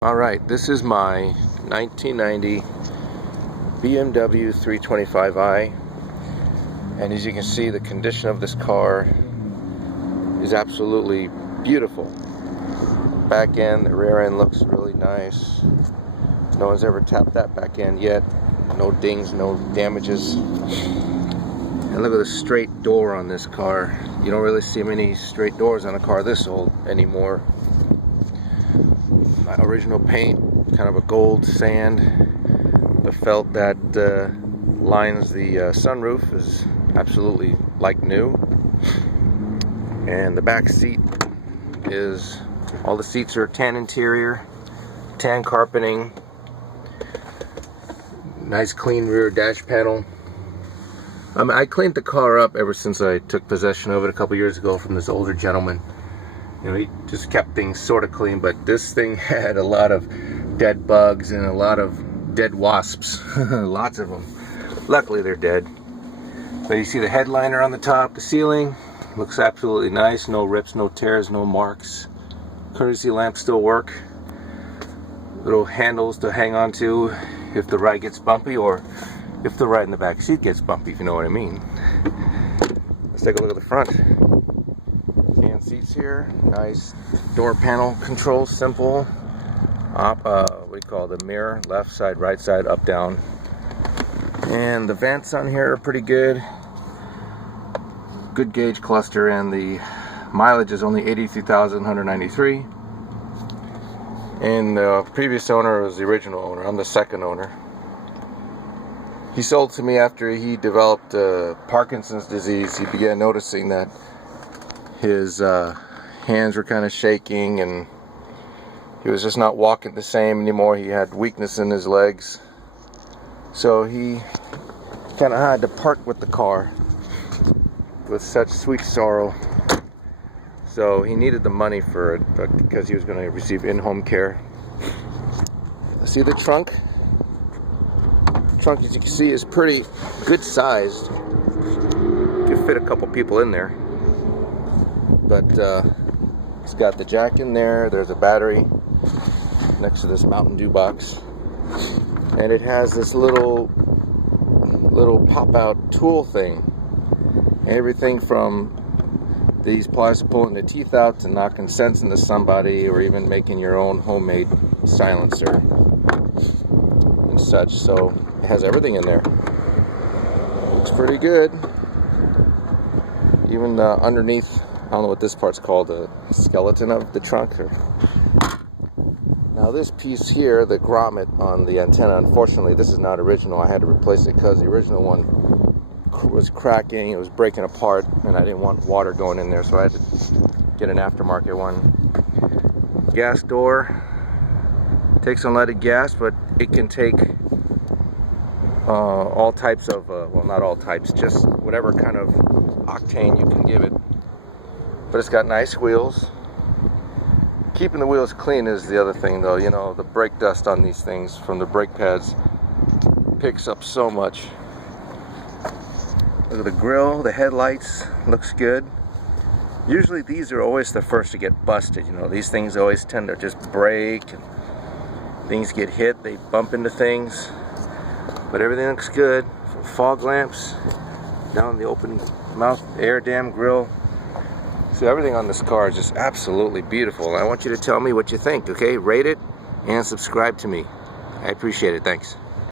Alright, this is my 1990 BMW 325i, and as you can see, the condition of this car is absolutely beautiful. Back end, the rear end looks really nice. No one's ever tapped that back end yet. No dings, no damages. And look at the straight door on this car. You don't really see many straight doors on a car this old anymore. My original paint, kind of a gold sand. The felt that lines the sunroof is absolutely like new. And the back seat is, all the seats are tan interior, tan carpeting, nice clean rear dash panel. I cleaned the car up ever since I took possession of it a couple years ago from this older gentleman. You know, he just kept things sort of clean, but this thing had a lot of dead bugs and a lot of dead wasps. Lots of them. Luckily they're dead. But you see the headliner on the top, the ceiling looks absolutely nice. No rips, no tears, no marks. Courtesy lamps still work. Little handles to hang on to if the ride gets bumpy, or if the ride in the back seat gets bumpy, if you know what I mean. Let's take a look at the front. Fan seats here, nice door panel control, simple. What do you call the mirror? Left side, right side, up, down. And the vents on here are pretty good. Good gauge cluster, and the mileage is only 83,193. And the previous owner was the original owner. I'm the second owner. He sold to me after he developed Parkinson's disease. He began noticing that his hands were kind of shaking, and he was just not walking the same anymore. He had weakness in his legs. So he kind of had to part with the car with such sweet sorrow. So he needed the money for it, but because he was going to receive in-home care. See the trunk? The trunk, as you can see, is pretty good sized. Could fit a couple people in there. But it's got the jack in there. There's a battery next to this Mountain Dew box, and it has this little pop-out tool thing. Everything from these pliers for pulling the teeth out to knocking sense into somebody, or even making your own homemade silencer and such. So it has everything in there. Looks pretty good. Even underneath, I don't know what this part's called, the skeleton of the trunk. Now this piece here, the grommet on the antenna, unfortunately this is not original. I had to replace it because the original one was cracking, it was breaking apart, and I didn't want water going in there, so I had to get an aftermarket one. Gas door takes unleaded gas, but it can take all types of, well, not all types, just whatever kind of octane you can give it. But it's got nice wheels. Keeping the wheels clean is the other thing, though. You know, the brake dust on these things from the brake pads picks up so much. Look at the grill, the headlights, looks good. Usually these are always the first to get busted. You know, these things always tend to just break, and things get hit, they bump into things. But everything looks good. From fog lamps down the open mouth air dam grill. So everything on this car is just absolutely beautiful. And I want you to tell me what you think, okay? Rate it and subscribe to me. I appreciate it. Thanks.